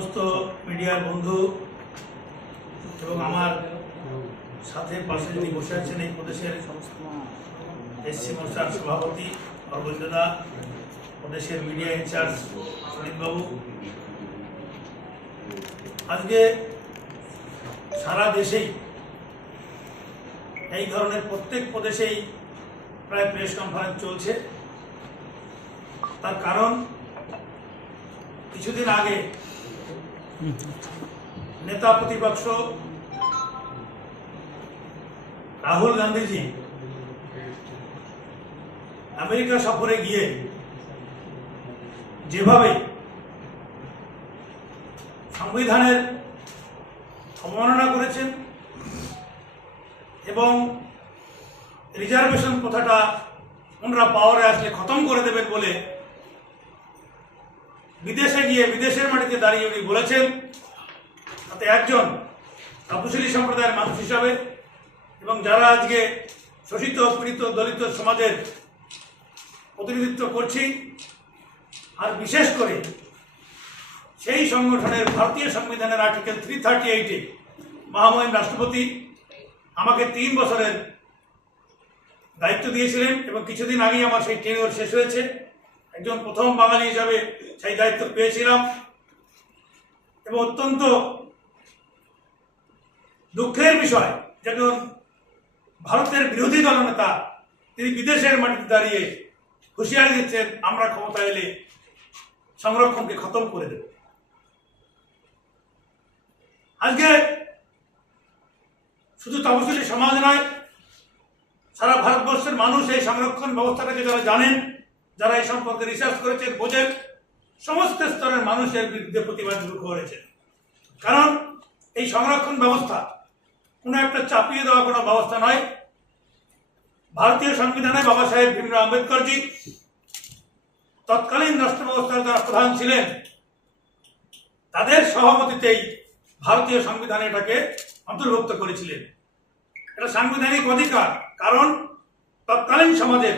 সমস্ত মিডিয়ার বন্ধু এবং আমার সাথে পাশে যিনি বসে আছেন এই প্রদেশের এসসি মোর্চার সভাপতি অরবিন্দদা, প্রদেশের মিডিয়া ইনচার্জ সুনীতবাবু, আজকে সারা দেশেই এই ধরনের প্রত্যেক প্রদেশেই প্রায় প্রেস কনফারেন্স চলছে। তার কারণ কিছুদিন আগে নেতা প্রতিপক্ষ রাহুল গান্ধীজি আমেরিকা সফরে গিয়ে যেভাবে সংবিধানের অবমাননা করেছেন এবং রিজার্ভেশন প্রথাটা ওনারা পাওয়ারে আসলে খতম করে দেবেন বলে বিদেশে গিয়ে বিদেশের মাটিতে দাঁড়িয়ে উনি বলেছেন, তাতে একজন তপশিলি সম্প্রদায়ের মানুষ হিসাবে এবং যারা আজকে শোষিত পীড়িত দলিত সমাজের প্রতিনিধিত্ব করছি, আর বিশেষ করে সেই সংগঠনের ভারতীয় সংবিধানের আর্টিকেল 338-এ মহামহিম রাষ্ট্রপতি আমাকে 3 বছরের দায়িত্ব দিয়েছিলেন এবং কিছুদিন আগেই আমার সেই টেনিওর শেষ হয়েছে। একজন প্রথম বাঙালি হিসাবে সেই দায়িত্ব পেয়েছিলাম এবং অত্যন্ত দুঃখের বিষয় যখন ভারতের বিরোধী দলনেতা তিনি বিদেশের মাটিতে দাঁড়িয়ে হুঁশিয়ারি দিচ্ছেন আমরা ক্ষমতা এলে সংরক্ষণকে খতম করে দেব। আজকে শুধু তপশিলি সমাজ নয়, সারা ভারতবর্ষের মানুষ এই সংরক্ষণ ব্যবস্থাটাকে যারা জানেন, যারা এই সম্পর্কে রিসার্চ করেছেন, বোঝেন, সমস্ত স্তরের মানুষের বিরুদ্ধে প্রতিবাদ শুরু করেছেন। কারণ এই সংরক্ষণ ব্যবস্থা কোনো একটা চাপিয়ে দেওয়া কোনো ব্যবস্থা নয়। ভারতীয় সংবিধানে বাবা সাহেব ভীমরাও আম্বেদকরজি তৎকালীন রাষ্ট্র ব্যবস্থার যারা প্রধান ছিলেন তাদের সভাপতিতেই ভারতীয় সংবিধানে এটাকে অন্তর্ভুক্ত করেছিলেন। এটা সাংবিধানিক অধিকার, কারণ তৎকালীন সমাজের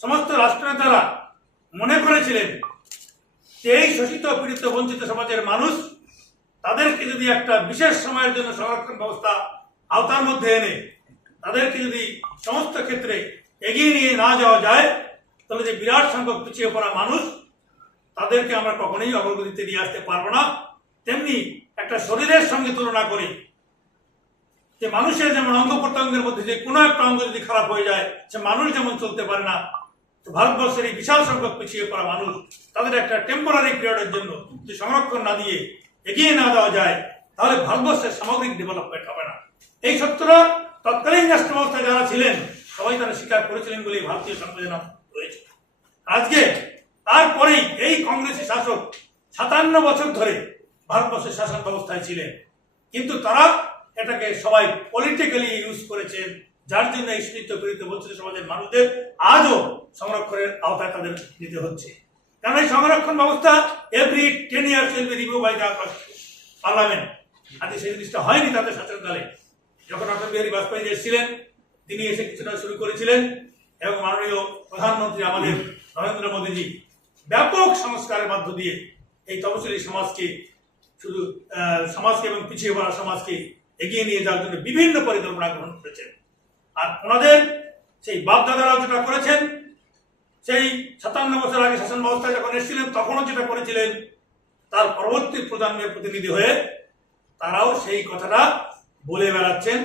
সমস্ত রাষ্ট্রনেতারা মনে করেছিলেন যে এই শোষিত পীড়িত বঞ্চিত সমাজের মানুষ তাদেরকে যদি একটা বিশেষ সময়ের জন্য সংরক্ষণ ব্যবস্থা আওতার মধ্যে এনে তাদেরকে যদি সমস্ত ক্ষেত্রে এগিয়ে নিয়ে না যাওয়া যায়, তাহলে যে বিরাট সংখ্যক পিছিয়ে পড়া মানুষ তাদেরকে আমরা কখনোই অগ্রগতিতে নিয়ে আসতে পারবো না। তেমনি একটা শরীরের সঙ্গে তুলনা করি যে মানুষের যেমন অঙ্গ প্রত্যঙ্গের মধ্যে যে কোনো একটা অঙ্গ যদি খারাপ হয়ে যায় সে মানুষ যেমন চলতে পারে না, তো ভারতবর্ষের এই বিশাল সংখ্যক পিছিয়ে পড়া মানুষ তাদের একটা টেম্পোরারি পিরিয়ডের জন্য যদি সংরক্ষণ না দিয়ে এগিয়ে না দেওয়া যায় তাহলে ভারতবর্ষের সামগ্রিক ডেভেলপমেন্ট হবে না। এই সত্যটা তৎকালীন রাষ্ট্র ব্যবস্থায় যারা ছিলেন সবাই তারা স্বীকার করেছিলেন বলে ভারতীয় সংবিধান রয়েছে। আজকে তারপরেই এই কংগ্রেসি শাসক 57 বছর ধরে ভারতবর্ষের শাসন ব্যবস্থায় ছিলেন, কিন্তু তারা এটাকে সবাই পলিটিক্যালি ইউজ করেছেন, যার জন্য এই শোষিত পীড়িত বঞ্চিত সমাজের মানুষদের আজও সংরক্ষণের আওতায় তাদের নিতে হচ্ছে। কারণ এই সংরক্ষণ ব্যবস্থা every 10 years will be reviewed by the parliament. আজকে সেই জিনিসটা হয়নি তাদের শাসনকালে। যখন অটল বিহারী বাজপেয়ী এসেছিলেন তিনি এসে কিছুটা শুরু করেছিলেন এবং মাননীয় প্রধানমন্ত্রী আমাদের নরেন্দ্র মোদীজি ব্যাপক সংস্কারের মধ্য দিয়ে এই তপশিলি সমাজকে শুধু সমাজকে এবং পিছিয়ে পড়া সমাজকে এগিয়ে নিয়ে যাওয়ার জন্য বিভিন্ন পরিকল্পনা গ্রহণ করেছেন। আর ওনাদের সেই বাপদাদারাও যেটা করেছেন, সেই 57 বছর আগে শাসন ব্যবস্থা যখন এসেছিলেন তখনও যেটা করেছিলেন, তার পরবর্তী প্রজন্মের প্রতিনিধি হয়ে তারাও সেই কথাটা বলে বেড়াচ্ছেন।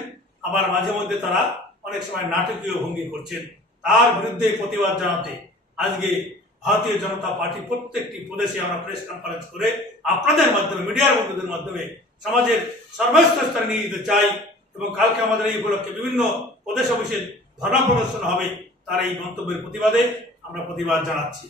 আবার মাঝে মধ্যে তারা অনেক সময় নাটকীয় ভঙ্গি করছেন। তার বিরুদ্ধে প্রতিবাদ জানাতে আজকে ভারতীয় জনতা পার্টি প্রত্যেকটি প্রদেশে আমরা প্রেস কনফারেন্স করে আপনাদের মাধ্যমে, মিডিয়ার বন্ধুদের মাধ্যমে সমাজের সর্বস্ত স্তরে নিয়ে যেতে চাই এবং কালকে আমাদের এই উপলক্ষে বিভিন্ন প্রদেশ অফিসে ধর্ণা প্রদর্শন হবে। তার এই মন্তব্যের প্রতিবাদে আমরা প্রতিবাদ জানাচ্ছি।